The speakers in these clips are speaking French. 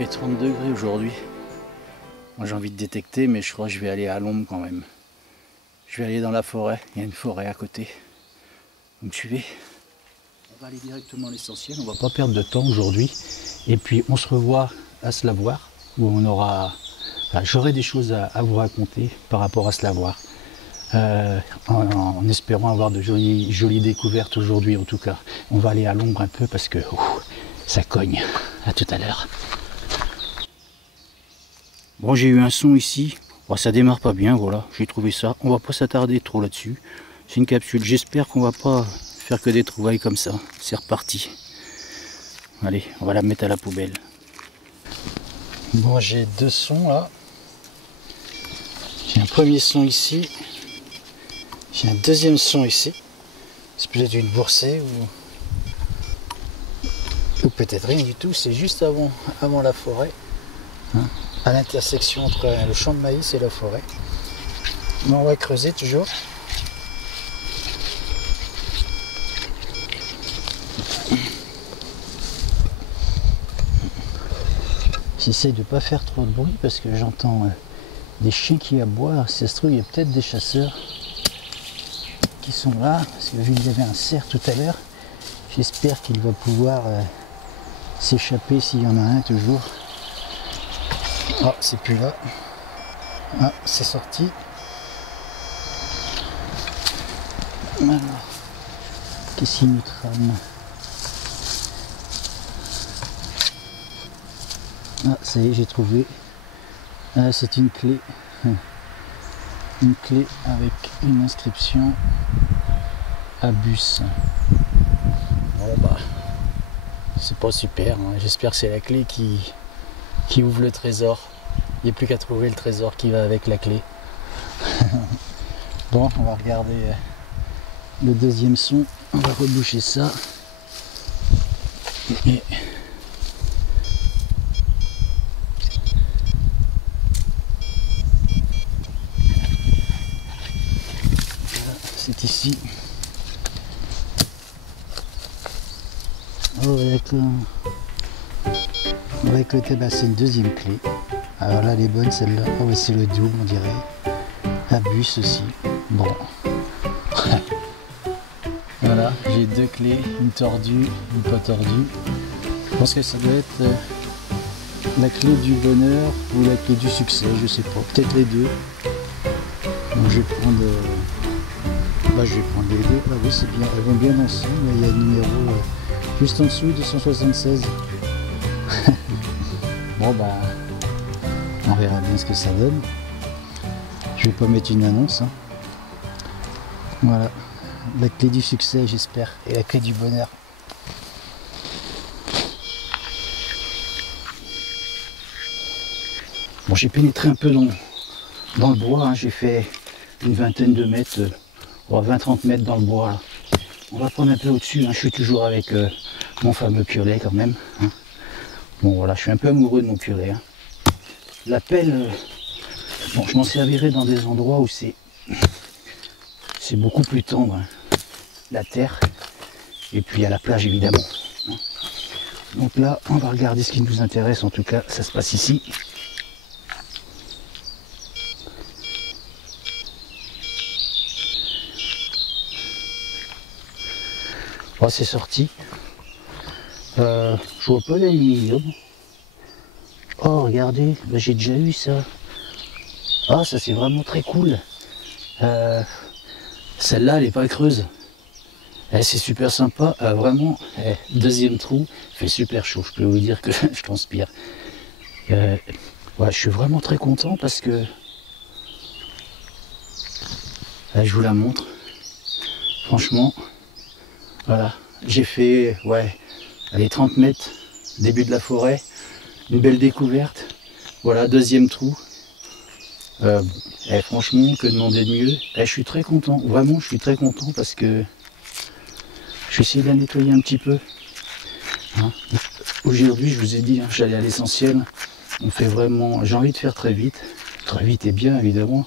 fait 30 degrés aujourd'hui. Moi j'ai envie de détecter, mais je crois que je vais aller à l'ombre quand même. Je vais aller dans la forêt, il y a une forêt à côté. Vous me suivez? On va aller directement à l'essentiel, on va pas perdre de temps aujourd'hui. Et puis on se revoit à Slavoire, où on aura... Enfin, j'aurai des choses à vous raconter par rapport à Slavoire. En espérant avoir de jolies découvertes aujourd'hui en tout cas. On va aller à l'ombre un peu parce que ça cogne. À tout à l'heure. Bon, j'ai eu un son ici. Bon, ça démarre pas bien, voilà. J'ai trouvé ça. On va pas s'attarder trop là-dessus. C'est une capsule. J'espère qu'on va pas faire que des trouvailles comme ça. C'est reparti. Allez, on va la mettre à la poubelle. Bon, j'ai deux sons là. J'ai un premier son ici. J'ai un deuxième son ici. C'est peut-être une boursée ou peut-être rien du tout. C'est juste avant la forêt. Hein, à l'intersection entre le champ de maïs et la forêt. Mais on va creuser toujours. J'essaye de ne pas faire trop de bruit parce que j'entends des chiens qui aboient. Si ça se trouve, il y a peut-être des chasseurs qui sont là. Parce que vu qu'il y avait un cerf tout à l'heure, j'espère qu'il va pouvoir s'échapper s'il y en a un toujours. Ah, c'est plus là. Ah, c'est sorti. Alors, qu'est-ce qu'il nous trame? Ah, ça y est, j'ai trouvé. Ah, c'est une clé. Une clé avec une inscription Abus. Bon bah, c'est pas super. Hein. J'espère que c'est la clé qui ouvre le trésor. Il n'y a plus qu'à trouver le trésor qui va avec la clé. Bon, on va regarder le deuxième son. On va reboucher ça. Et c'est ici. Oh d'accord. On va écouter, bah, c'est une deuxième clé. Alors là elle est bonne celle-là. Oh bah, c'est le double on dirait. Abus aussi. Bon. Voilà, j'ai deux clés, une tordue, une pas tordue. Je pense que ça doit être la clé du bonheur ou la clé du succès, je sais pas. Peut-être les deux. Donc je vais prendre. Je vais prendre les deux. Ah oui, c'est bien. Elles vont bien ensemble. Il y a le numéro juste en dessous, 276. Bon bah, on verra bien ce que ça donne. Je vais pas mettre une annonce. Hein. Voilà, la clé du succès, j'espère, et la clé du bonheur. Bon, j'ai pénétré un peu dans le bois. Hein. J'ai fait une vingtaine de mètres. 20-30 mètres dans le bois là. On va prendre un peu au-dessus, hein. Je suis toujours avec mon fameux piolet quand même. Hein. Bon voilà, je suis un peu amoureux de mon piolet. Hein. La pelle, bon, je m'en servirai dans des endroits où c'est beaucoup plus tendre. Hein. La terre, et puis à la plage évidemment. Hein. Donc là, on va regarder ce qui nous intéresse, en tout cas, ça se passe ici. Oh, c'est sorti. Je vois pas l'aluminium. Oh, regardez, bah, j'ai déjà eu ça. Ah, ça c'est vraiment très cool. Celle-là, elle est pas creuse. C'est super sympa. Vraiment, deuxième trou, il fait super chaud. Je peux vous dire que je transpire. Ouais, je suis vraiment très content parce que... Là, je vous la montre. Franchement... Voilà, j'ai fait, ouais, allez, 30 mètres, début de la forêt, une belle découverte. Voilà, deuxième trou. Franchement, que demander de mieux? Je suis très content, vraiment, je suis très content parce que je vais essayer de la nettoyer un petit peu. Hein. Aujourd'hui, je vous ai dit, hein, j'allais à l'essentiel. On fait vraiment, j'ai envie de faire très vite et bien évidemment,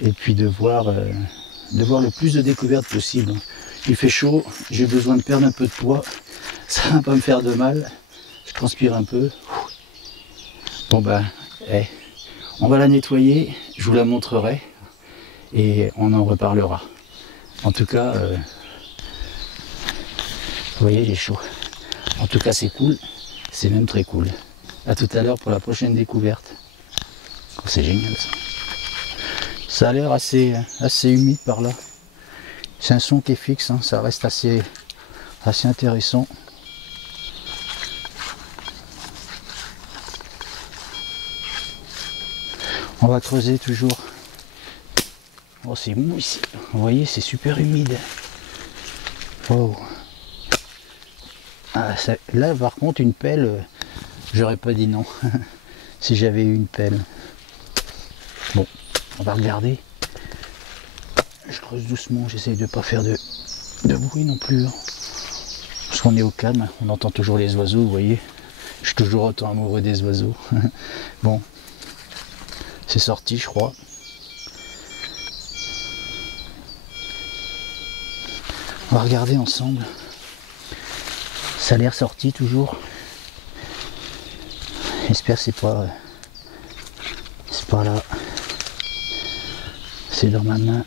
et puis de voir le plus de découvertes possible. Il fait chaud, j'ai besoin de perdre un peu de poids, ça va pas me faire de mal, je transpire un peu, Bon ben, on va la nettoyer, je vous la montrerai et on en reparlera. En tout cas, vous voyez, il est chaud. En tout cas, c'est cool, c'est même très cool. A tout à l'heure pour la prochaine découverte. Oh, c'est génial ça. Ça a l'air assez humide par là. C'est un son qui est fixe, hein, ça reste assez intéressant. On va creuser toujours. Oh, c'est mou ici. Vous voyez, c'est super humide. Wow. Ah, ça, là, par contre, une pelle, j'aurais pas dit non. Si j'avais eu une pelle. Bon, on va regarder. Je creuse doucement, j'essaye de pas faire de bruit non plus. Hein. Parce qu'on est au calme, on entend toujours les oiseaux, vous voyez. Je suis toujours autant amoureux des oiseaux. Bon, c'est sorti, je crois. On va regarder ensemble. Ça a l'air sorti toujours. J'espère que c'est pas là. C'est dans ma main.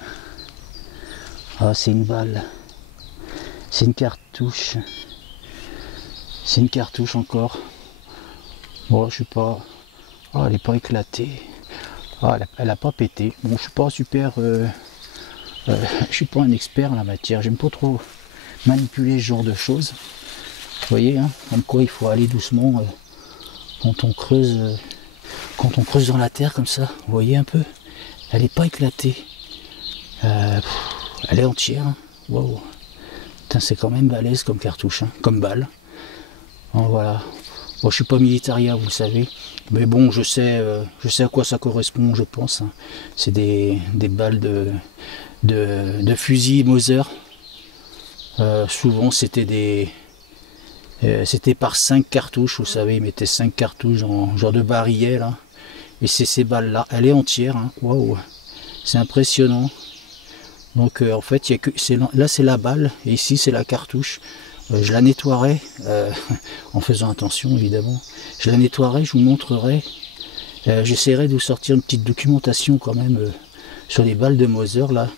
Ah, c'est une balle. C'est une cartouche. C'est une cartouche encore. Bon, je sais pas. Oh, elle n'est pas éclatée. Ah, elle a pas pété. Bon, je suis pas super. Je suis pas un expert en la matière. J'aime pas trop manipuler ce genre de choses. Vous voyez, hein, comme quoi il faut aller doucement quand on creuse dans la terre comme ça. Vous voyez un peu. Elle n'est pas éclatée. Elle est entière. Hein. Wow. C'est quand même balèze comme cartouche, hein, comme balle. Bon, voilà. Bon, je suis pas militaria, vous le savez. Mais bon, je sais à quoi ça correspond, je pense. Hein. C'est des balles de fusil Mauser. Souvent, c'était par 5 cartouches, vous savez. Ils mettaient 5 cartouches en genre de barillet, là. Et c'est ces balles-là. Elle est entière. Hein. Waouh. C'est impressionnant. Donc en fait, là c'est la balle et ici c'est la cartouche. Je la nettoierai en faisant attention évidemment. Je la nettoierai, je vous montrerai. J'essaierai de vous sortir une petite documentation quand même sur les balles de Mauser là.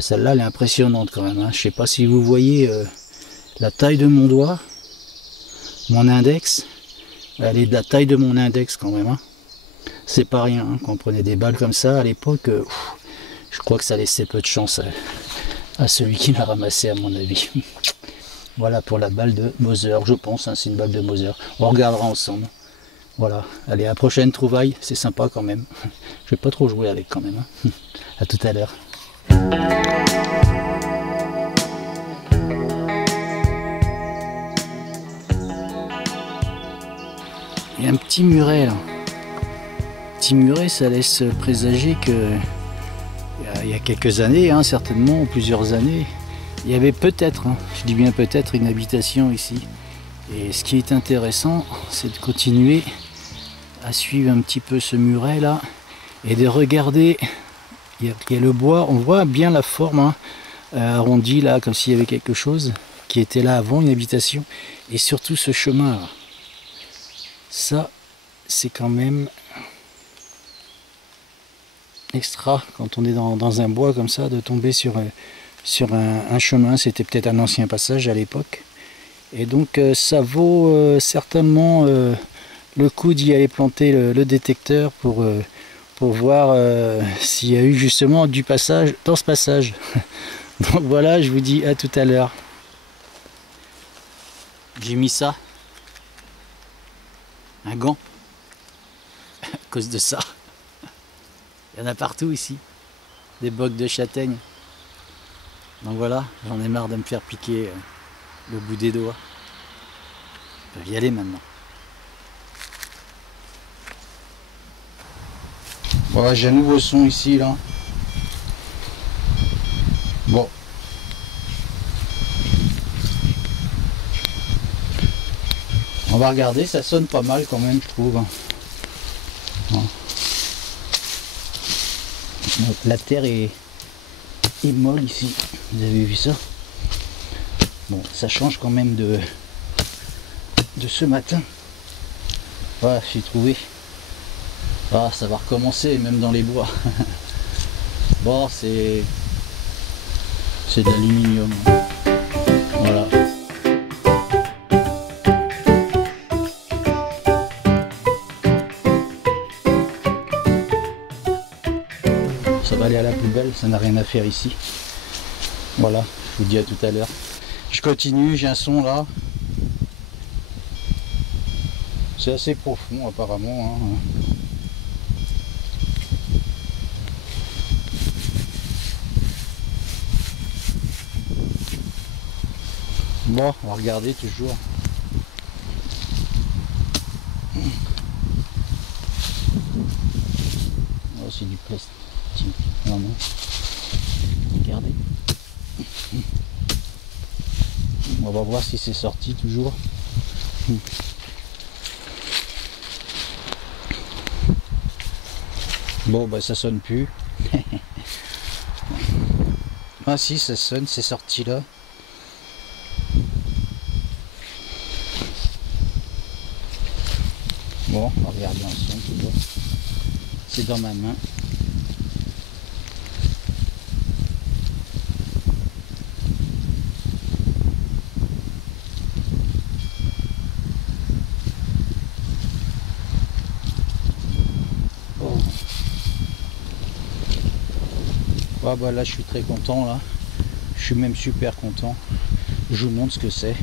Celle-là elle est impressionnante quand même. Hein. Je sais pas si vous voyez la taille de mon doigt, mon index. Elle est de la taille de mon index quand même. Hein. C'est pas rien hein, quand on prenait des balles comme ça à l'époque. Je crois que ça laissait peu de chance à celui qui l'a ramassé à mon avis. Voilà pour la balle de Mauser, je pense, hein, c'est une balle de Mauser. On regardera ensemble. Voilà, allez, à la prochaine trouvaille, c'est sympa quand même. Je vais pas trop jouer avec quand même. Hein. À tout à l'heure. Il y a un petit muret là. Petit muret, ça laisse présager que il y a quelques années, hein, certainement, plusieurs années, il y avait peut-être, hein, je dis bien peut-être, une habitation ici. Et ce qui est intéressant, c'est de continuer à suivre un petit peu ce muret là et de regarder. Il y a le bois, on voit bien la forme hein, arrondie là, comme s'il y avait quelque chose qui était là avant, une habitation. Et surtout ce chemin là. Ça, c'est quand même extra quand on est dans un bois comme ça, de tomber sur un chemin. C'était peut-être un ancien passage à l'époque. Et donc ça vaut certainement le coup d'y aller planter le détecteur pour voir s'il y a eu justement du passage dans ce passage. Donc voilà, je vous dis à tout à l'heure. J'ai mis ça, un gant, à cause de ça. Il y en a partout ici, des bocs de châtaigne. Donc voilà, j'en ai marre de me faire piquer le bout des doigts. Je peux y aller maintenant. Voilà, j'ai un nouveau son ici là. Bon. On va regarder, ça sonne pas mal quand même, je trouve. Bon. Donc, la terre est molle ici, vous avez vu ça? Bon, ça change quand même de ce matin. Voilà, j'ai trouvé Ah, ça va recommencer même dans les bois. Bon, c'est de l'aluminium. Voilà. Ça va aller à la poubelle, ça n'a rien à faire ici. Voilà, je vous dis à tout à l'heure. Je continue, j'ai un son là. C'est assez profond apparemment. Hein. Bon, on va regarder toujours. Oh, c'est du plastique. Non, non. Regardez. On va voir si c'est sorti toujours. Bon, bah ça sonne plus. Ah si, ça sonne, c'est sorti là. Bon, on va regarder ensemble. C'est dans ma main. Oh. Ah bah là je suis très content là. Je suis même super content. Je vous montre ce que c'est.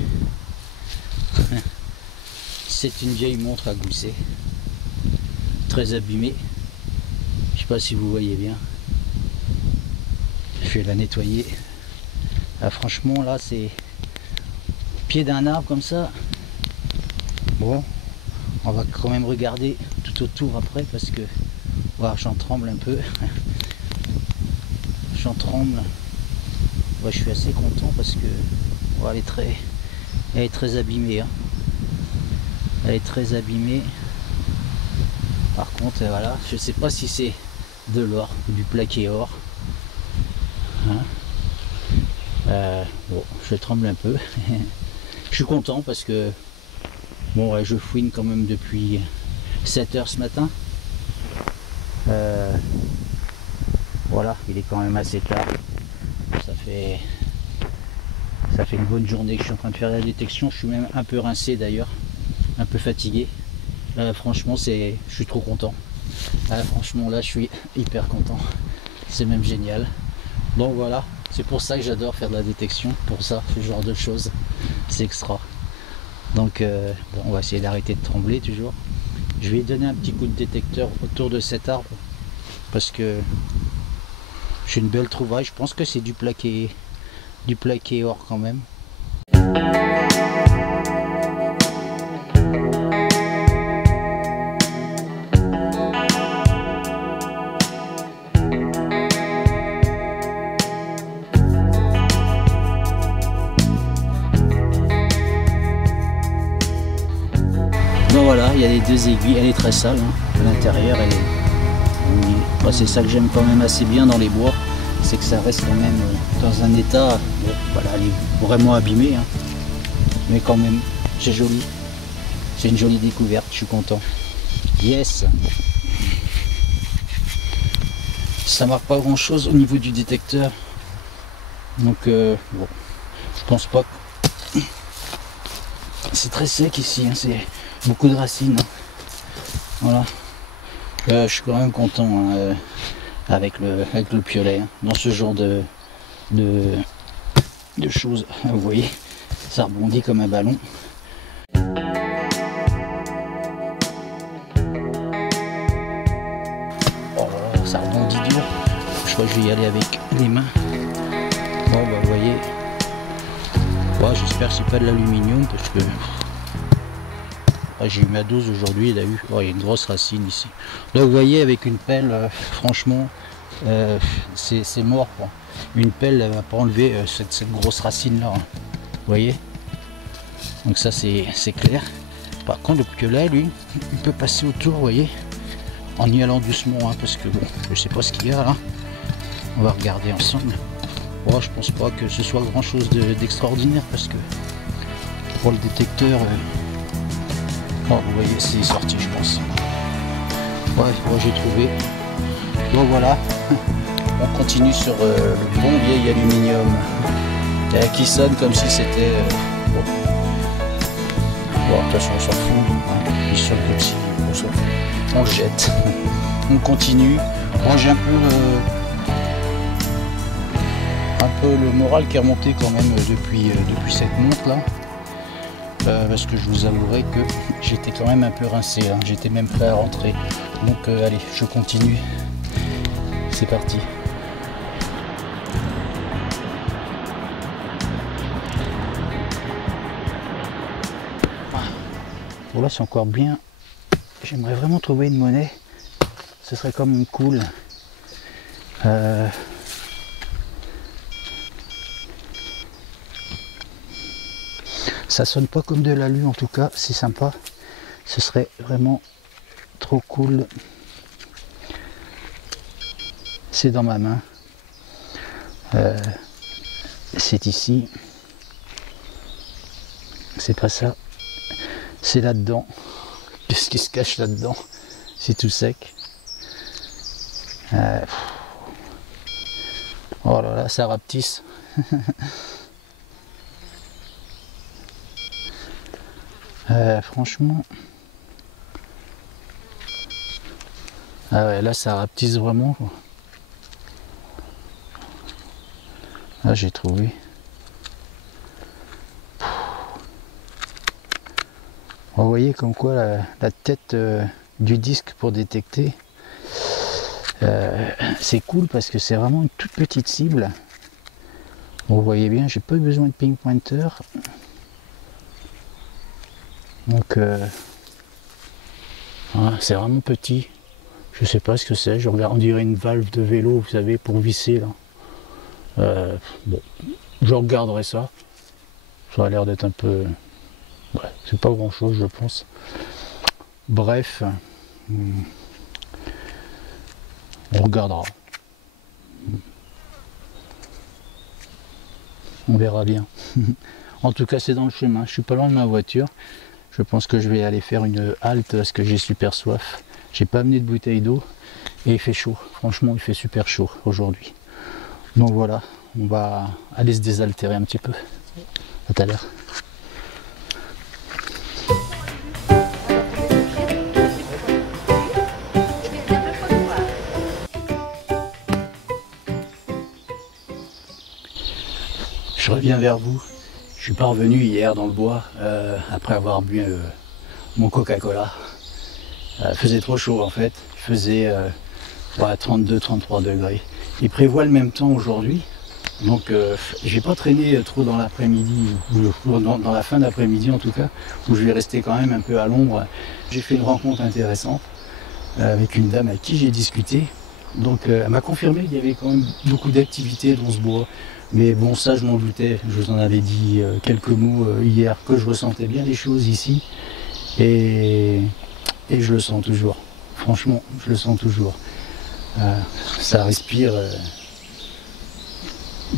C'est une vieille montre à gousset. Très abîmée. Je sais pas si vous voyez bien. Je vais la nettoyer. Ah, franchement là c'est au pied d'un arbre comme ça. Bon, on va quand même regarder tout autour après parce que voilà, j'en tremble un peu. J'en tremble. Ouais, je suis assez content parce que voilà, elle est très abîmée. Hein. Elle est très abîmée. Par contre, voilà, je sais pas si c'est de l'or, du plaqué or. Hein. Bon, je tremble un peu. Je suis content parce que bon, ouais, je fouine quand même depuis 7 heures ce matin. Voilà, il est quand même assez tard. Ça fait une bonne journée que je suis en train de faire la détection. Je suis même un peu rincé d'ailleurs, un peu fatigué. Franchement, je suis trop content. Franchement, là, je suis hyper content. C'est même génial. Donc voilà, c'est pour ça que j'adore faire de la détection. Pour ça, ce genre de choses, c'est extra. Donc, bon, on va essayer d'arrêter de trembler toujours. Je vais donner un petit coup de détecteur autour de cet arbre parce que j'ai une belle trouvaille. Je pense que c'est du plaqué or quand même. Donc voilà, il y a les deux aiguilles, elle est très sale, hein. À l'intérieur elle est... Bon, c'est ça que j'aime quand même assez bien dans les bois, c'est que ça reste quand même dans un état, bon, voilà, elle est vraiment abîmée, hein. Mais quand même, c'est joli, c'est une jolie découverte, je suis content. Yes. Ça marque pas grand chose au niveau du détecteur, donc bon, je pense pas que... C'est très sec ici, hein. C'est beaucoup de racines, hein. Voilà. Je suis quand même content, hein, avec le piolet, hein, dans ce genre de choses. Vous voyez, ça rebondit comme un ballon. Oh, ça rebondit dur. Je crois que je vais y aller avec les mains. Bon, bah vous voyez. Ouais, j'espère que c'est pas de l'aluminium parce que j'ai eu ma dose aujourd'hui. Il y a une grosse racine ici. Donc vous voyez, avec une pelle, franchement, c'est mort, quoi. Une pelle, elle va pas enlever cette grosse racine là, hein. Vous voyez. Donc ça c'est clair. Par contre, le piolet, lui, il peut passer autour, vous voyez, en y allant doucement, hein, parce que bon, je sais pas ce qu'il y a là. On va regarder ensemble. Oh, je pense pas que ce soit grand chose d'extraordinaire parce que pour le détecteur, oh, vous voyez, c'est sorti, je pense. Ouais, moi j'ai trouvé. Donc voilà, on continue sur le bon vieil aluminium qui sonne comme si c'était... bon. Bon, de toute façon on s'en fout, hein. Il sonne comme si on s'en fout. On le jette, on continue. Moi j'ai un peu le moral qui est remonté quand même depuis cette montre là. Parce que je vous avouerai que j'étais quand même un peu rincé, hein. J'étais même prêt à rentrer. Donc allez, je continue. C'est parti. Bon là c'est encore bien. J'aimerais vraiment trouver une monnaie. Ce serait quand même cool. Ça sonne pas comme de l'alu en tout cas, c'est sympa. Ce serait vraiment trop cool. C'est dans ma main. C'est ici. C'est pas ça. C'est là-dedans. Qu'est-ce qui se cache là-dedans? C'est tout sec. Oh là là, ça rapetisse. Franchement. Ah ouais, là ça rapetisse vraiment, quoi. Là j'ai trouvé. Vous voyez comme quoi la tête du disque pour détecter, c'est cool parce que c'est vraiment une toute petite cible. Vous voyez bien, j'ai pas eu besoin de ping pointer. Donc voilà, c'est vraiment petit. Je sais pas ce que c'est, je regarde, on dirait une valve de vélo, vous savez, pour visser là. Bon, je regarderai ça. Ça a l'air d'être un peu... Ouais, c'est pas grand chose je pense. Bref, on regardera. On verra bien. En tout cas c'est dans le chemin, je suis pas loin de ma voiture. Je pense que je vais aller faire une halte parce que j'ai super soif. J'ai pas amené de bouteille d'eau et il fait chaud. Franchement il fait super chaud aujourd'hui. Donc voilà, on va aller se désaltérer un petit peu. À tout à l'heure. Je reviens vers vous. Je suis pas revenu hier dans le bois après avoir bu mon Coca-Cola. Il faisait trop chaud en fait. Il faisait 32-33 degrés. Il prévoit le même temps aujourd'hui. Donc j'ai pas traîné trop dans l'après-midi, ou dans la fin d'après-midi en tout cas, où je vais rester quand même un peu à l'ombre. J'ai fait une rencontre intéressante avec une dame avec qui j'ai discuté. Donc elle m'a confirmé qu'il y avait quand même beaucoup d'activités dans ce bois. Mais bon, ça je m'en doutais, je vous en avais dit quelques mots hier, que je ressentais bien les choses ici. Et je le sens toujours. Franchement, je le sens toujours. Ça respire de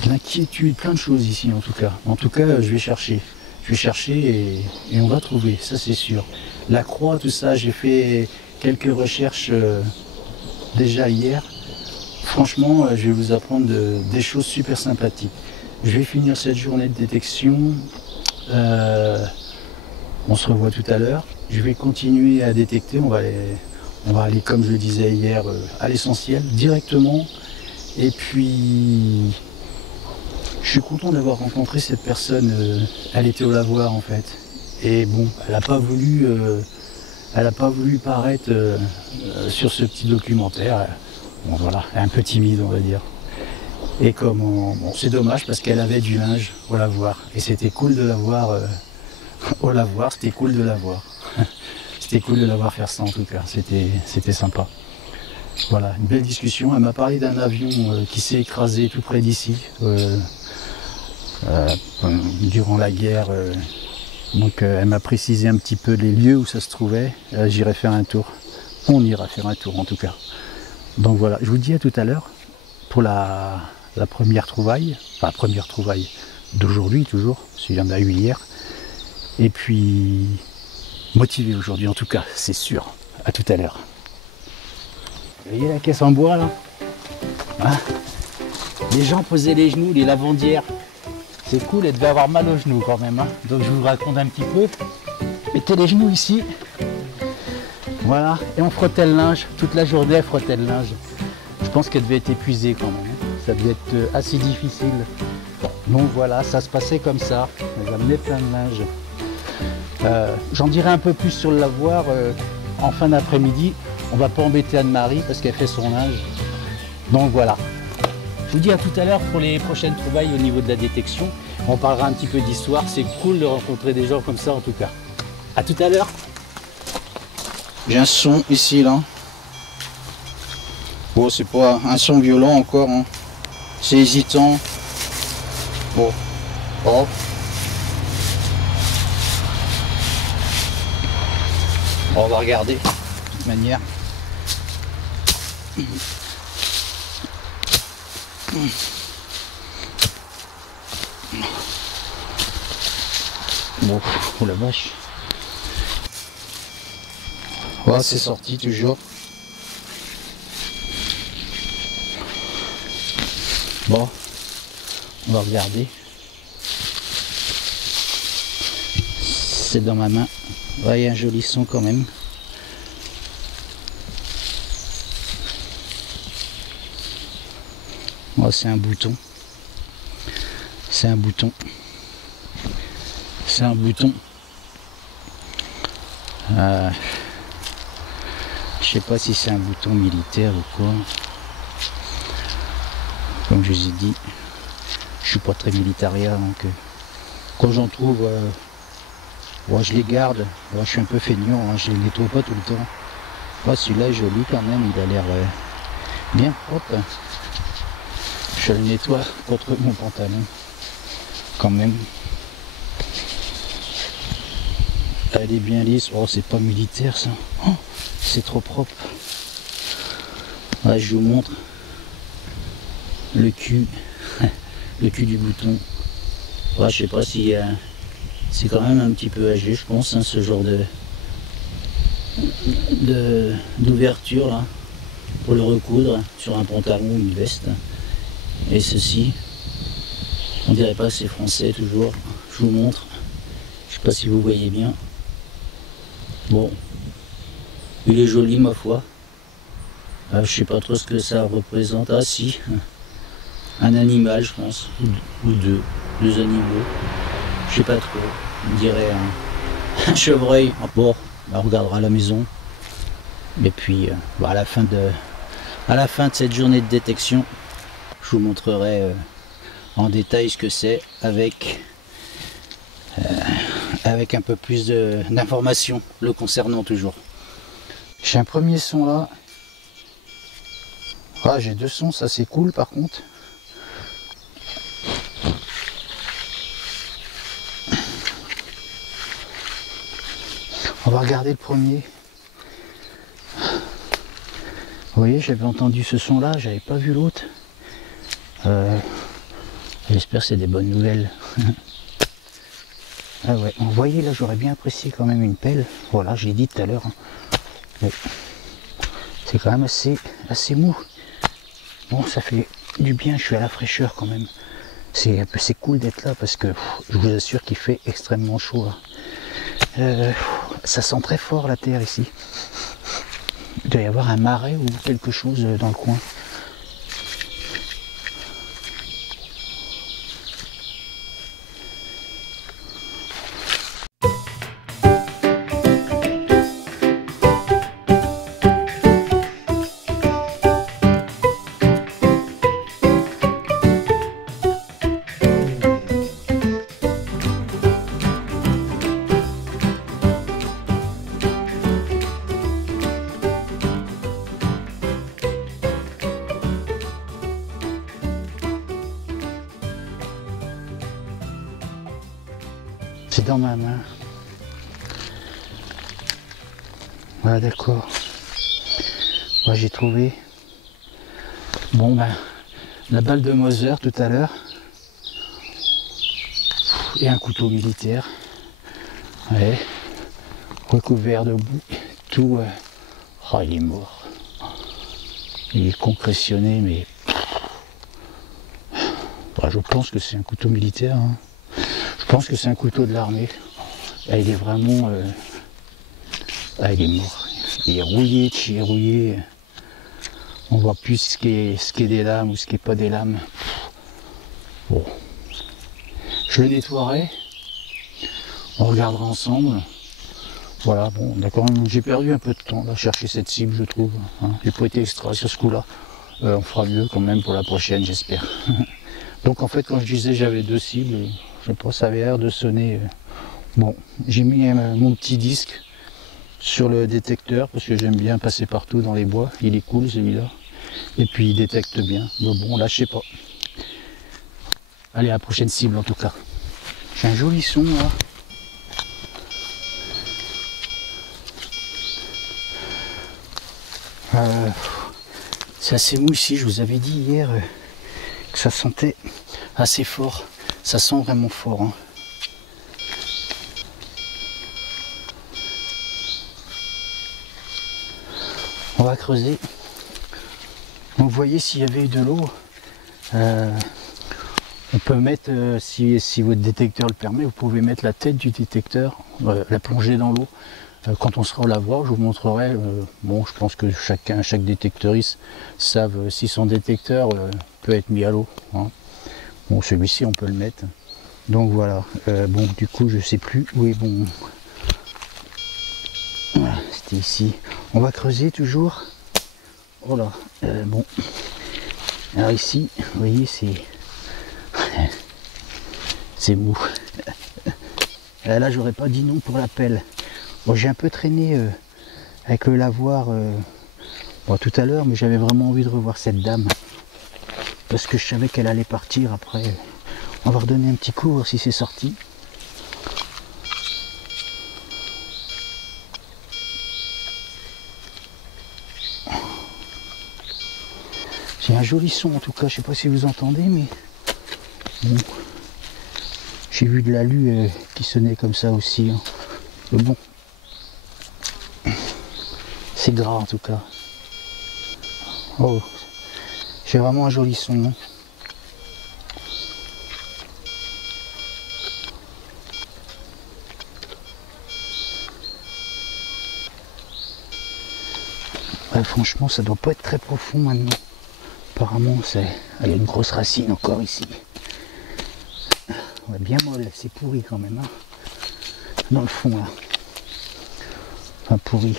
l'inquiétude, plein de choses ici en tout cas. En tout cas, je vais chercher. Je vais chercher et on va trouver, ça c'est sûr. La croix, tout ça, j'ai fait quelques recherches déjà hier. Franchement, je vais vous apprendre des choses super sympathiques. Je vais finir cette journée de détection. On se revoit tout à l'heure. Je vais continuer à détecter. On va aller, comme je le disais hier, à l'essentiel, directement. Et puis, je suis content d'avoir rencontré cette personne. Elle était au lavoir en fait. Et bon, elle n'a pas voulu paraître sur ce petit documentaire. Bon voilà, elle est un peu timide on va dire. Et bon, c'est dommage parce qu'elle avait du linge au lavoir. Et c'était cool de la voir au lavoir, c'était cool de la voir. C'était cool de la voir faire ça en tout cas, c'était sympa. Voilà, une belle discussion. Elle m'a parlé d'un avion qui s'est écrasé tout près d'ici durant la guerre. Donc elle m'a précisé un petit peu les lieux où ça se trouvait. J'irai faire un tour. On ira faire un tour en tout cas. Donc voilà, je vous dis à tout à l'heure pour la première trouvaille. Enfin, première trouvaille d'aujourd'hui toujours, s'il y en a eu hier. Et puis, motivé aujourd'hui en tout cas, c'est sûr. À tout à l'heure. Vous voyez la caisse en bois là, hein? Les gens posaient les genoux, les lavandières. C'est cool, elle devait avoir mal aux genoux quand même, hein. Donc je vous raconte un petit peu. Mettez les genoux ici. Voilà, et on frottait le linge. Toute la journée, elle frottait le linge. Je pense qu'elle devait être épuisée quand même. Ça devait être assez difficile. Donc voilà, ça se passait comme ça. Elle amenait plein de linge. J'en dirai un peu plus sur le lavoir en fin d'après-midi. On va pas embêter Anne-Marie parce qu'elle fait son linge. Donc voilà. Je vous dis à tout à l'heure pour les prochaines trouvailles au niveau de la détection. On parlera un petit peu d'histoire. C'est cool de rencontrer des gens comme ça en tout cas. À tout à l'heure. J'ai un son ici là. Bon, c'est pas un son violent encore, hein. C'est hésitant. Bon. Oh. On va regarder de toute manière. Bon, oh la vache. Ouais, c'est sorti toujours. Bon, on va regarder. C'est dans ma main. Ouais, il y a un joli son quand même. Oh, c'est un bouton. C'est un bouton. C'est un bouton. Je sais pas si c'est un bouton militaire ou quoi. Comme je vous ai dit, je suis pas très militaria, donc quand j'en trouve, ouais, je les garde. Ouais, je suis un peu feignant, hein, je les nettoie pas tout le temps. Ouais, celui-là est joli quand même, il a l'air bien propre. Je le nettoie contre mon pantalon, quand même. Elle est bien lisse. Oh, c'est pas militaire ça. Oh, c'est trop propre. Ouais, je vous montre le cul, le cul du bouton. Ouais, je sais pas si c'est quand même un petit peu âgé, je pense, hein, ce genre d'ouverture là pour le recoudre sur un pantalon ou une veste. Et ceci, on dirait pas que c'est français toujours. Je vous montre. Je sais pas si vous voyez bien. Bon, il est joli ma foi. Je sais pas trop ce que ça représente. Ah si, un animal je pense, ou deux animaux. Je sais pas trop. On dirait un chevreuil. Bon, on regardera à la maison. Et puis à la fin de cette journée de détection, je vous montrerai en détail ce que c'est avec un peu plus d'informations le concernant toujours. J'ai un premier son là. Ah, j'ai deux sons, ça c'est cool par contre. On va regarder le premier. Vous voyez, j'avais entendu ce son là, j'avais pas vu l'autre. J'espère que c'est des bonnes nouvelles. Ah ouais, vous voyez là, j'aurais bien apprécié quand même une pelle. Voilà, je l'ai dit tout à l'heure. Ouais. C'est quand même assez mou. Bon, ça fait du bien, je suis à la fraîcheur quand même. C'est cool d'être là parce que je vous assure qu'il fait extrêmement chaud. Ça sent très fort la terre ici. Il doit y avoir un marais ou quelque chose dans le coin. C'est dans ma main. Voilà, d'accord. Ouais, j'ai trouvé. Bon, ben, la balle de Mauser tout à l'heure. Et un couteau militaire. Ouais. Recouvert de boue. Tout. Oh, il est mort. Il est concrétionné, mais bah, je pense que c'est un couteau militaire. Hein. Je pense que c'est un couteau de l'armée. Il est vraiment... Ah, il est mort. Il est rouillé, rouillé. On voit plus ce qui est des lames ou ce qui n'est pas des lames. Bon. Je le nettoierai. On regardera ensemble. Voilà, bon, d'accord, j'ai perdu un peu de temps à chercher cette cible, je trouve. Hein. J'ai pas été extra sur ce coup-là. On fera mieux quand même pour la prochaine, j'espère. Donc en fait, quand je disais j'avais 2 cibles, je sais pas, ça avait l'air de sonner. Bon, j'ai mis mon petit disque sur le détecteur parce que j'aime bien passer partout dans les bois. Il est cool celui-là. Et puis il détecte bien. Mais bon, là, je sais pas. Allez, à la prochaine cible en tout cas. J'ai un joli son là. C'est assez mou ici, je vous avais dit hier que ça sentait assez fort. Ça sent vraiment fort. Hein. On va creuser. Vous voyez s'il y avait eu de l'eau. On peut mettre, si votre détecteur le permet, vous pouvez mettre la tête du détecteur, la plonger dans l'eau. Quand on sera au lavoir, je vous montrerai. Bon, je pense que chaque détecteuriste savent si son détecteur peut être mis à l'eau. Hein. Bon, celui-ci, on peut le mettre. Donc voilà. Bon, du coup, je sais plus où est bon. Voilà, c'était ici. On va creuser toujours. Oh là. Bon. Alors ici, vous voyez, c'est mou. Là, j'aurais pas dit non pour la pelle. Bon, j'ai un peu traîné avec le lavoir bon, tout à l'heure, mais j'avais vraiment envie de revoir cette dame. Parce que je savais qu'elle allait partir après. On va redonner un petit coup, voir si c'est sorti. J'ai un joli son en tout cas, je sais pas si vous entendez, mais bon. J'ai vu de l'alu qui sonnait comme ça aussi. Hein. Mais bon. C'est gras en tout cas. Oh, j'ai vraiment un joli son. Hein. Ouais, franchement, ça doit pas être très profond maintenant. Apparemment, il y a une grosse racine encore ici. Ouais, bien molle, c'est pourri quand même. Hein. Dans le fond là. Enfin pourri.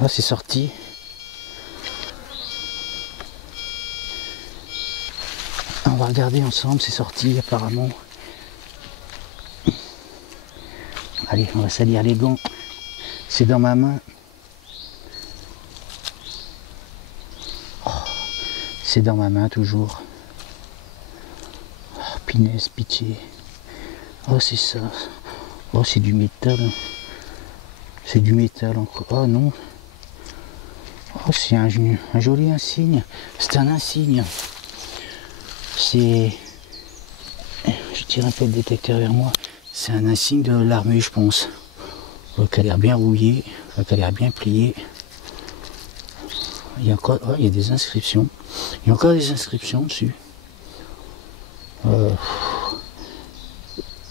Ah, c'est sorti. On va regarder ensemble, c'est sorti apparemment. Allez, on va salir les gants. C'est dans ma main. Oh, c'est dans ma main toujours. Oh, punaise, pitié. Oh, c'est ça. Oh, c'est du métal. C'est du métal encore. Oh non. Oh, c'est un joli insigne. C'est un insigne. C'est... Je tire un peu le détecteur vers moi. C'est un insigne de l'armée, je pense. Qui a l'air bien rouillé, qui a l'air bien plié. Il y a encore, oh, il y a des inscriptions. Il y a encore des inscriptions dessus.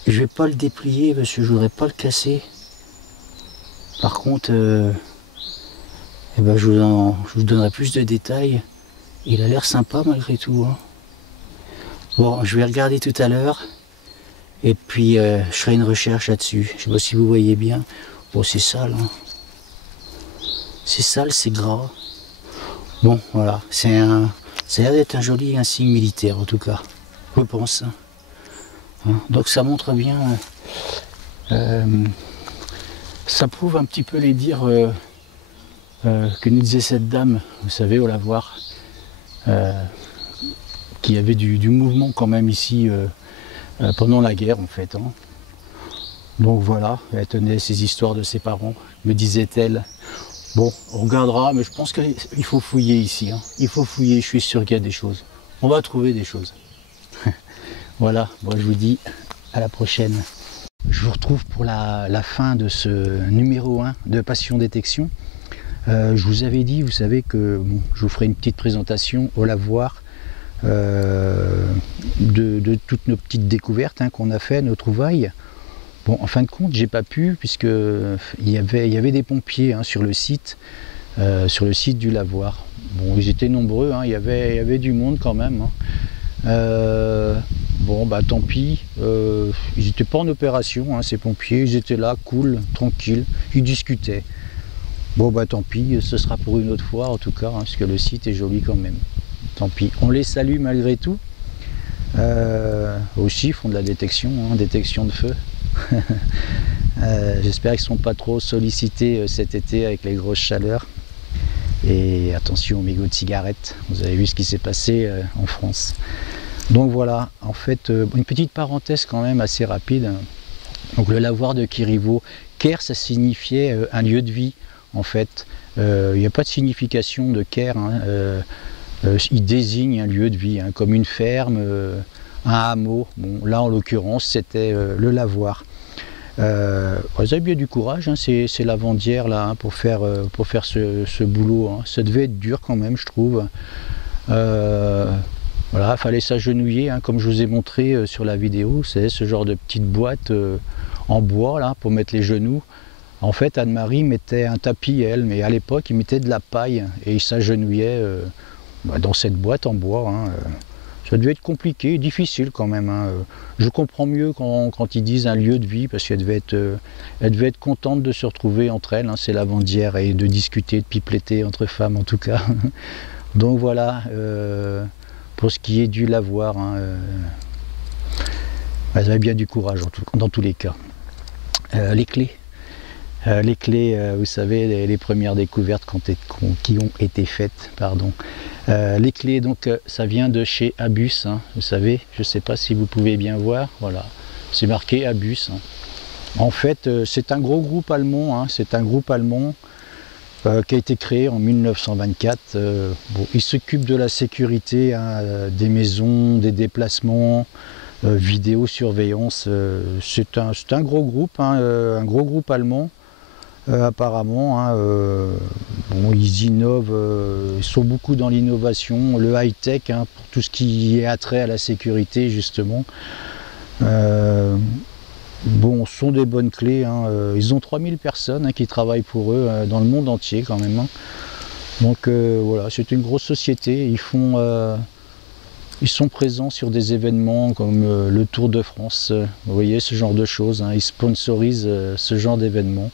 Je vais pas le déplier parce que je voudrais pas le casser. Par contre, eh ben, je vous donnerai plus de détails. Il a l'air sympa malgré tout. Hein. Bon, je vais regarder tout à l'heure. Et puis je ferai une recherche là-dessus. Je sais pas si vous voyez bien. Bon, c'est sale. Hein. C'est sale, c'est gras. Bon, voilà. Ça a l'air d'être un joli insigne militaire en tout cas. Je pense. Hein. Donc ça montre bien. Ça prouve un petit peu les dires que nous disait cette dame, vous savez, au lavoir. Qu'il y avait du mouvement quand même ici pendant la guerre en fait. Hein. Donc voilà, elle tenait ces histoires de ses parents, me disait-elle. Bon, on regardera, mais je pense qu'il faut fouiller ici. Hein. Il faut fouiller, je suis sûr qu'il y a des choses. On va trouver des choses. Voilà, bon, je vous dis à la prochaine. Je vous retrouve pour la fin de ce numéro 1 de Passion Détection. Je vous avais dit, vous savez que bon, je vous ferai une petite présentation au lavoir de toutes nos petites découvertes hein, qu'on a fait, nos trouvailles. Bon, en fin de compte, j'ai pas pu puisque il y avait des pompiers hein, sur le site du lavoir. Bon, ils étaient nombreux, hein, il y avait du monde quand même. Hein. Bon, bah tant pis. Ils n'étaient pas en opération, hein, ces pompiers. Ils étaient là, cool, tranquilles. Ils discutaient. Bon, bah tant pis. Ce sera pour une autre fois, en tout cas, hein, parce que le site est joli quand même. Tant pis. On les salue malgré tout. Aussi, ils font de la détection, hein, détection de feu. J'espère qu'ils ne sont pas trop sollicités cet été avec les grosses chaleurs. Et attention aux mégots de cigarettes. Vous avez vu ce qui s'est passé en France. Donc voilà, en fait, une petite parenthèse quand même assez rapide. Donc le lavoir de Quiriveau, Caire, ça signifiait un lieu de vie, en fait. Il n'y a pas de signification de Caire. Hein. Il désigne un lieu de vie, hein, comme une ferme, un hameau. Bon, là, en l'occurrence, c'était le lavoir. Vous avez bien du courage, hein, ces lavandières là, hein, pour faire ce boulot. Hein. Ça devait être dur quand même, je trouve. Voilà, il fallait s'agenouiller, hein, comme je vous ai montré sur la vidéo. C'est ce genre de petite boîte en bois là pour mettre les genoux. En fait, Anne-Marie mettait un tapis, elle, mais à l'époque, il mettait de la paille et il s'agenouillait dans cette boîte en bois. Hein. Ça devait être compliqué, difficile quand même. Hein. Je comprends mieux quand ils disent un lieu de vie, parce qu'elle devait être contente de se retrouver entre elles, hein, ces lavandières, et de discuter, de pipeletter entre femmes en tout cas. Donc voilà, pour ce qui est du lavoir, hein, elles avaient bien du courage dans tous les cas. Les clés. Les clés, vous savez, les premières découvertes qui ont été faites, pardon. Les clés, donc, ça vient de chez Abus, hein, vous savez, je ne sais pas si vous pouvez bien voir, voilà, c'est marqué Abus. Hein. En fait, c'est un gros groupe allemand, hein, c'est un groupe allemand qui a été créé en 1924. Bon, il s'occupe de la sécurité hein, des maisons, des déplacements, vidéosurveillance. C'est un gros groupe, hein, un gros groupe allemand. Apparemment, hein, bon, ils innovent, ils sont beaucoup dans l'innovation, le high-tech, hein, pour tout ce qui est attrait à la sécurité, justement. Bon, ce sont des bonnes clés. Hein, ils ont 3000 personnes hein, qui travaillent pour eux dans le monde entier, quand même. Hein. Donc, voilà, c'est une grosse société. Ils sont présents sur des événements comme le Tour de France. Vous voyez, ce genre de choses. Hein, ils sponsorisent ce genre d'événements.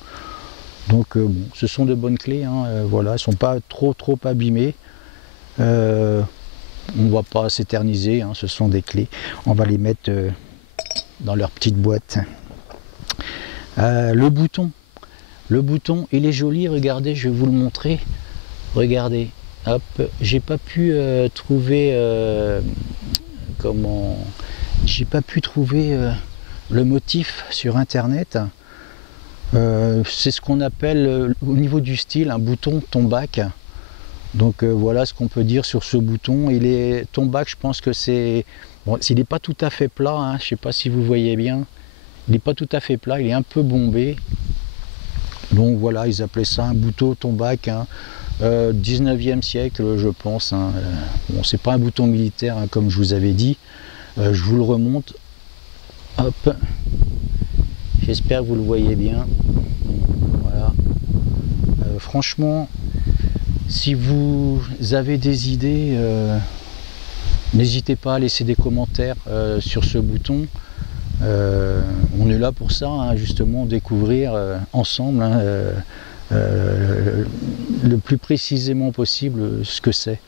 Donc bon, ce sont de bonnes clés, hein, voilà, elles ne sont pas trop abîmées. On ne va pas s'éterniser, hein, ce sont des clés. On va les mettre dans leur petite boîte. Le bouton, il est joli, regardez, je vais vous le montrer. Regardez, hop, j'ai pas pu trouver le motif sur internet. C'est ce qu'on appelle au niveau du style un bouton tombac. Donc voilà ce qu'on peut dire sur ce bouton. Il est tombac, je pense que c'est... Bon, il n'est pas tout à fait plat, hein, je ne sais pas si vous voyez bien. Il n'est pas tout à fait plat, il est un peu bombé. Donc voilà, ils appelaient ça un bouton tombac. Hein. 19e siècle, je pense. Hein. Bon, c'est pas un bouton militaire, hein, comme je vous avais dit. Je vous le remonte. Hop. J'espère que vous le voyez bien. Voilà. Franchement, si vous avez des idées, n'hésitez pas à laisser des commentaires sur ce bouton. On est là pour ça, hein, justement, découvrir ensemble hein, le plus précisément possible ce que c'est.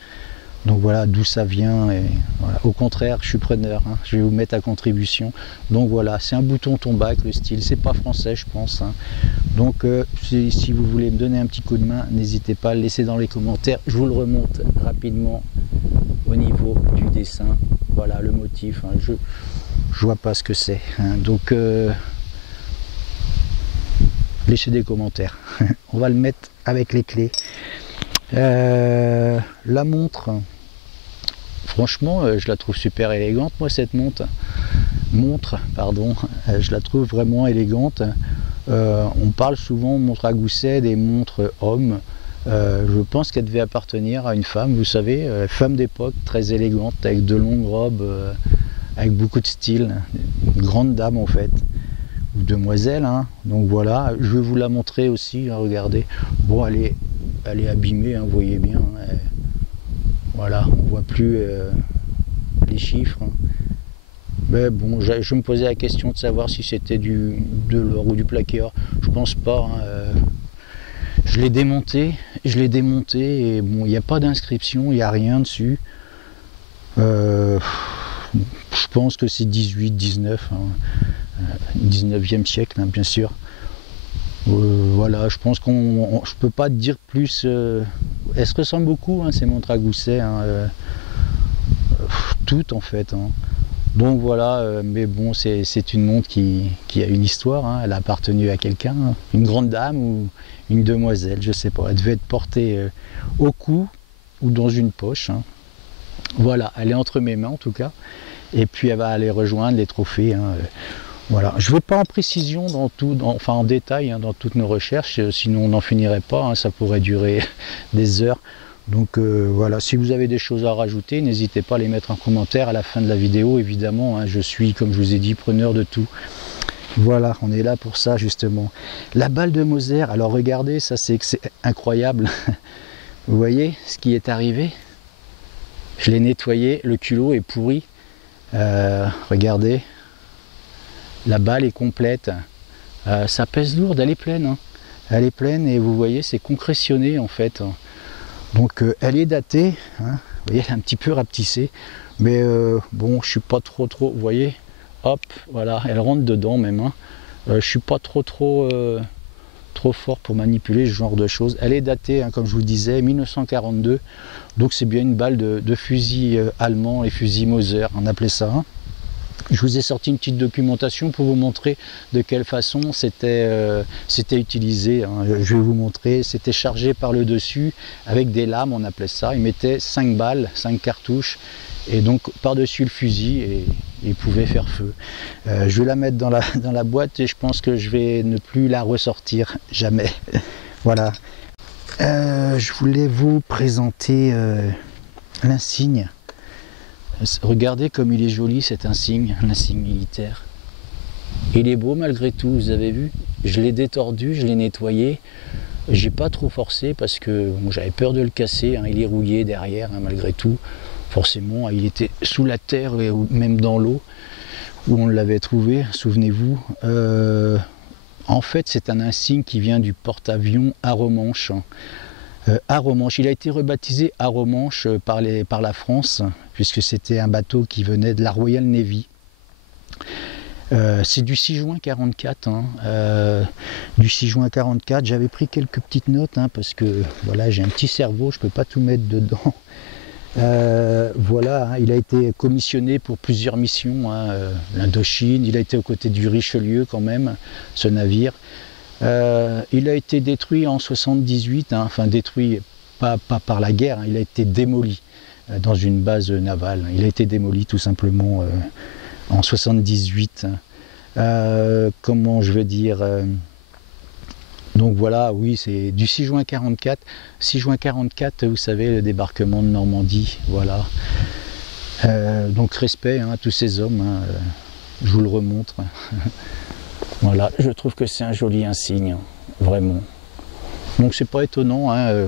Donc voilà d'où ça vient. Et voilà. Au contraire, je suis preneur, hein, je vais vous mettre à contribution. Donc voilà, c'est un bouton tombac, le style, c'est pas français, je pense. Hein. Donc si vous voulez me donner un petit coup de main, n'hésitez pas à le laisser dans les commentaires. Je vous le remonte rapidement au niveau du dessin. Voilà le motif. Hein. Je vois pas ce que c'est. Hein. Donc laissez des commentaires. On va le mettre avec les clés. La montre. Franchement, je la trouve super élégante, moi, cette montre, je la trouve vraiment élégante. On parle souvent montre à gousset des montres hommes. Je pense qu'elle devait appartenir à une femme, vous savez, femme d'époque, très élégante, avec de longues robes, avec beaucoup de style, une grande dame en fait, ou demoiselle, hein. Donc voilà, je vais vous la montrer aussi, hein, regardez. Bon, elle est abîmée, hein, vous voyez bien, hein. Voilà, on voit plus les chiffres, hein. Mais bon, je me posais la question de savoir si c'était de l'or ou du plaqué or. Je pense pas, hein. Je l'ai démonté et bon, il n'y a pas d'inscription, il n'y a rien dessus. Je pense que c'est 18, 19, hein, 19e siècle, hein, bien sûr. Voilà, je pense je peux pas te dire plus. Elle se ressemble beaucoup, hein, ces montres à gousset, hein, toutes en fait, hein. Donc voilà, mais bon, c'est une montre qui a une histoire, hein. Elle a appartenu à quelqu'un, hein, une grande dame ou une demoiselle, je sais pas. Elle devait être portée au cou ou dans une poche, hein. Voilà, elle est entre mes mains en tout cas. Et puis elle va aller rejoindre les trophées, hein. Voilà, je ne vais pas en précision dans tout, enfin en détail, hein, dans toutes nos recherches, sinon on n'en finirait pas, hein, ça pourrait durer des heures. Donc voilà, si vous avez des choses à rajouter, n'hésitez pas à les mettre en commentaire à la fin de la vidéo, évidemment, hein, je suis, comme je vous ai dit, preneur de tout. Voilà, on est là pour ça justement. La balle de Moser, alors regardez, ça c'est incroyable. Vous voyez ce qui est arrivé? Je l'ai nettoyé, le culot est pourri. Regardez, la balle est complète. Ça pèse lourd, elle est pleine, hein. Elle est pleine et vous voyez, c'est concrétionné en fait. Donc elle est datée, hein. Vous voyez, elle est un petit peu rapetissée, mais bon, je suis pas trop, vous voyez, hop, voilà, elle rentre dedans même, hein. Je suis pas trop fort pour manipuler ce genre de choses. Elle est datée, hein, comme je vous le disais, 1942, donc c'est bien une balle de fusil allemand, les fusils Mauser, on appelait ça, hein. Je vous ai sorti une petite documentation pour vous montrer de quelle façon c'était utilisé, hein. Je vais vous montrer, c'était chargé par le dessus avec des lames, on appelait ça. Ils mettaient 5 balles, 5 cartouches, et donc par-dessus le fusil, et ils pouvaient faire feu. Je vais la mettre dans la boîte et je pense que je vais ne plus la ressortir, jamais. Voilà. Je voulais vous présenter l'insigne. Regardez comme il est joli cet insigne, l'insigne militaire. Il est beau malgré tout, vous avez vu. Je l'ai détordu, je l'ai nettoyé. J'ai pas trop forcé parce que bon, j'avais peur de le casser, hein. Il est rouillé derrière, hein, malgré tout. Forcément, il était sous la terre ou même dans l'eau où on l'avait trouvé, souvenez-vous. En fait, c'est un insigne qui vient du porte-avions Arromanches. Arromanches, il a été rebaptisé Arromanches par la France, puisque c'était un bateau qui venait de la Royal Navy. C'est du 6 juin 44, hein, du 6 juin 44. J'avais pris quelques petites notes, hein, parce que voilà, j'ai un petit cerveau, je ne peux pas tout mettre dedans. Voilà, hein, il a été commissionné pour plusieurs missions, hein, l'Indochine, il a été aux côtés du Richelieu quand même, ce navire. Il a été détruit en 78, hein, enfin détruit pas par la guerre, hein, il a été démoli dans une base navale. Il a été démoli tout simplement en 78. Comment je veux dire, donc voilà, oui, c'est du 6 juin 44. 6 juin 44, vous savez, le débarquement de Normandie, voilà. Donc respect, hein, à tous ces hommes, hein, je vous le remontre. Voilà, je trouve que c'est un joli insigne, vraiment. Donc c'est pas étonnant, hein,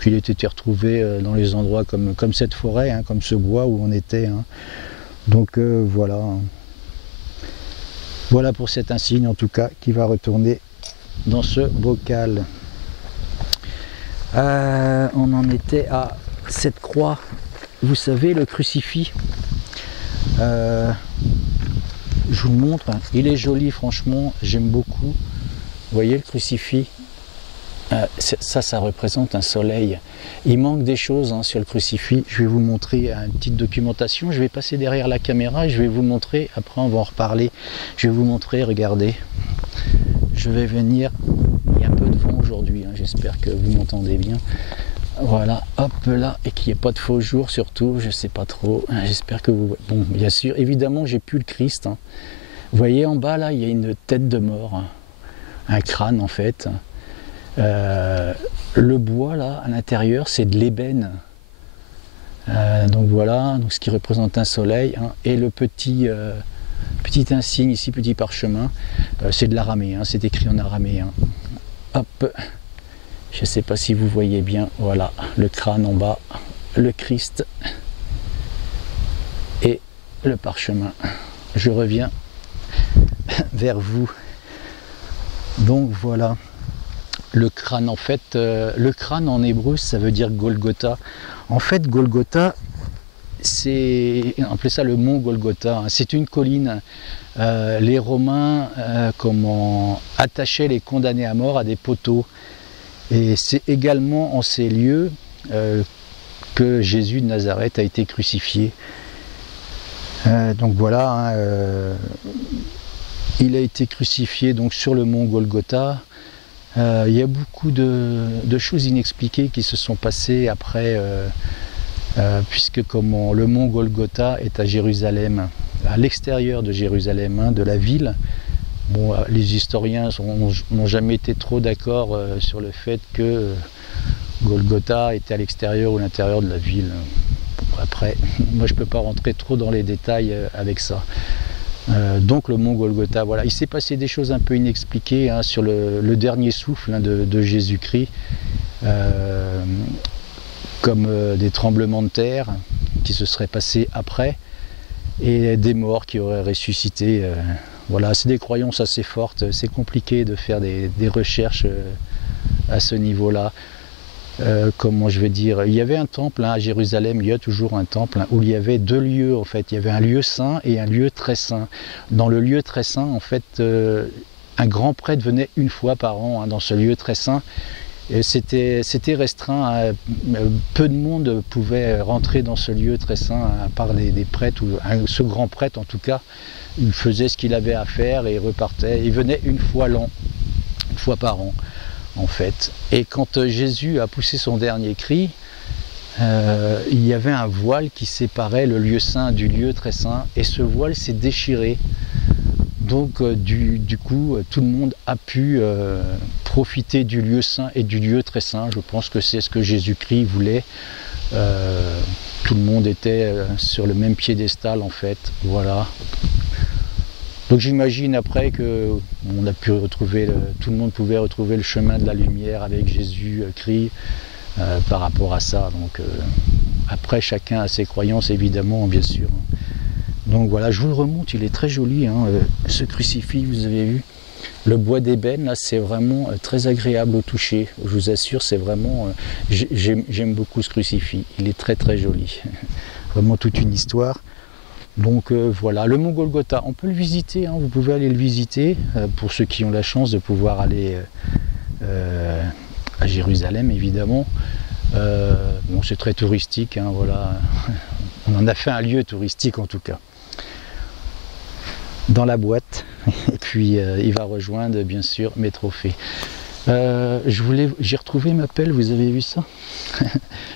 qu'il ait été retrouvé dans les endroits comme cette forêt, hein, comme ce bois où on était, hein. Donc voilà. Voilà pour cet insigne en tout cas qui va retourner dans ce bocal. On en était à cette croix, vous savez, le crucifix. Je vous le montre, il est joli franchement, j'aime beaucoup. Vous voyez le crucifix, ça représente un soleil. Il manque des choses, hein, sur le crucifix. Je vais vous montrer une petite documentation. Je vais passer derrière la caméra et je vais vous montrer, après on va en reparler. Je vais vous montrer, regardez. Je vais venir, il y a un peu de vent aujourd'hui, hein, j'espère que vous m'entendez bien. Voilà, hop là, et qu'il n'y ait pas de faux jours surtout, je sais pas trop, j'espère que vous... Bon, bien sûr, évidemment, j'ai plus le Christ, hein. Vous voyez en bas là, il y a une tête de mort, hein. Un crâne en fait. Le bois là à l'intérieur c'est de l'ébène. Donc voilà, donc ce qui représente un soleil, hein, et le petit insigne ici, petit parchemin, c'est de l'araméen, c'est écrit en araméen. Hop, je ne sais pas si vous voyez bien, voilà, le crâne en bas, le Christ et le parchemin. Je reviens vers vous. Donc voilà, le crâne en fait, le crâne en hébreu ça veut dire Golgotha. En fait Golgotha, on appelait ça le mont Golgotha, c'est une colline. Les Romains attachaient les condamnés à mort à des poteaux. Et c'est également en ces lieux que Jésus de Nazareth a été crucifié. Donc voilà, hein, il a été crucifié donc, sur le mont Golgotha. Il y a beaucoup de choses inexpliquées qui se sont passées après, puisque le mont Golgotha est à Jérusalem, à l'extérieur de Jérusalem, hein, de la ville. Bon, les historiens n'ont jamais été trop d'accord sur le fait que Golgotha était à l'extérieur ou à l'intérieur de la ville. Bon, après, moi je ne peux pas rentrer trop dans les détails avec ça. Donc le mont Golgotha, voilà. Il s'est passé des choses un peu inexpliquées, hein, sur le dernier souffle, hein, de Jésus-Christ, comme des tremblements de terre qui se seraient passés après, et des morts qui auraient ressuscité. Voilà, c'est des croyances assez fortes, c'est compliqué de faire des recherches à ce niveau-là. Comment je vais dire, il y avait un temple, hein, à Jérusalem, il y a toujours un temple, hein, où il y avait deux lieux en fait, il y avait un lieu saint et un lieu très saint. Dans le lieu très saint, en fait, un grand prêtre venait une fois par an, hein, dans ce lieu très saint. C'était restreint, hein, peu de monde pouvait rentrer dans ce lieu très saint, hein, à part des prêtres, ou ce grand prêtre en tout cas. Il faisait ce qu'il avait à faire et il repartait. Il venait une fois l'an, une fois par an en fait. Et quand Jésus a poussé son dernier cri, il y avait un voile qui séparait le lieu saint du lieu très saint, et ce voile s'est déchiré. Donc du coup, tout le monde a pu profiter du lieu saint et du lieu très saint. Je pense que c'est ce que Jésus-Christ voulait. Tout le monde était sur le même piédestal en fait. Voilà. Donc j'imagine après que on a pu retrouver, tout le monde pouvait retrouver le chemin de la lumière avec Jésus-Christ par rapport à ça. Donc après chacun a ses croyances évidemment, bien sûr. Donc voilà, je vous le remonte, il est très joli, hein, ce crucifix, vous avez vu. Le bois d'ébène, là, c'est vraiment très agréable au toucher. Je vous assure, c'est vraiment... j'aime beaucoup ce crucifix, il est très très joli. Vraiment toute une histoire. Donc voilà, le mont Golgotha, on peut le visiter, hein, vous pouvez aller le visiter, pour ceux qui ont la chance de pouvoir aller à Jérusalem, évidemment. Bon, c'est très touristique, hein, voilà. On en a fait un lieu touristique en tout cas. Dans la boîte, et puis il va rejoindre bien sûr mes trophées. J'ai retrouvé ma pelle, vous avez vu ça?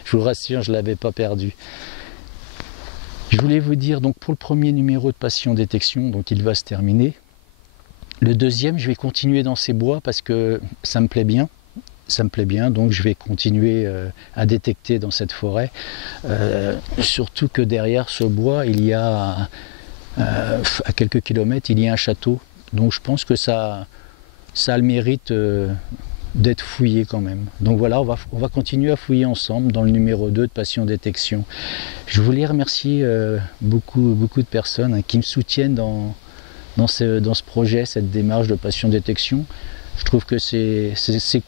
Je vous rassure, je ne l'avais pas perdue. Je voulais vous dire, donc pour le premier numéro de Passion Détection, donc il va se terminer. Le deuxième, je vais continuer dans ces bois parce que ça me plaît bien. Ça me plaît bien, donc je vais continuer à détecter dans cette forêt. Surtout que derrière ce bois, il y a, à quelques kilomètres, il y a un château. Donc je pense que ça a le mérite d'être fouillé quand même. Donc voilà, on va continuer à fouiller ensemble dans le numéro 2 de Passion Détection. Je voulais remercier beaucoup de personnes, hein, qui me soutiennent dans ce projet, cette démarche de Passion Détection. Je trouve que c'est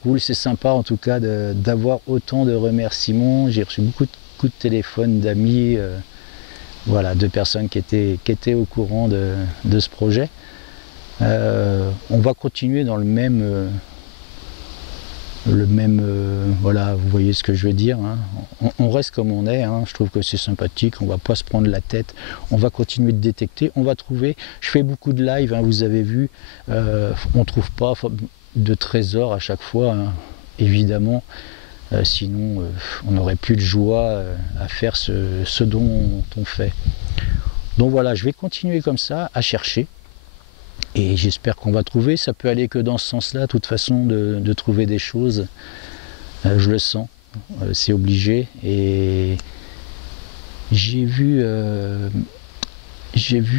cool, c'est sympa en tout cas d'avoir autant de remerciements. J'ai reçu beaucoup de coups de téléphone d'amis, voilà, de personnes qui étaient au courant de ce projet. On va continuer dans le même voilà, vous voyez ce que je veux dire, hein. On reste comme on est, hein. Je trouve que c'est sympathique, on va pas se prendre la tête, on va continuer de détecter, on va trouver. Je fais beaucoup de live, hein, vous avez vu, on trouve pas de trésors à chaque fois, hein, évidemment, sinon on n'aurait plus de joie à faire ce dont on fait. Donc voilà, je vais continuer comme ça à chercher. Et j'espère qu'on va trouver, ça peut aller que dans ce sens-là, de toute façon, de trouver des choses. Je le sens, c'est obligé. Et j'ai vu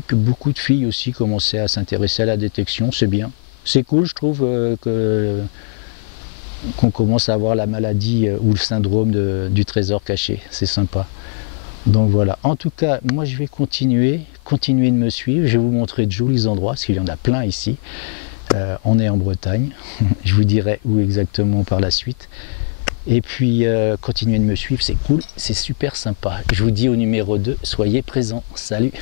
que beaucoup de filles aussi commençaient à s'intéresser à la détection, c'est bien. C'est cool, je trouve, qu'on commence à avoir la maladie ou le syndrome du trésor caché, c'est sympa. Donc voilà, en tout cas, moi je vais continuer de me suivre, je vais vous montrer de jolis endroits, parce qu'il y en a plein ici. On est en Bretagne, je vous dirai où exactement par la suite. Et puis, continuez de me suivre, c'est cool, c'est super sympa. Je vous dis au numéro 2, soyez présents, salut.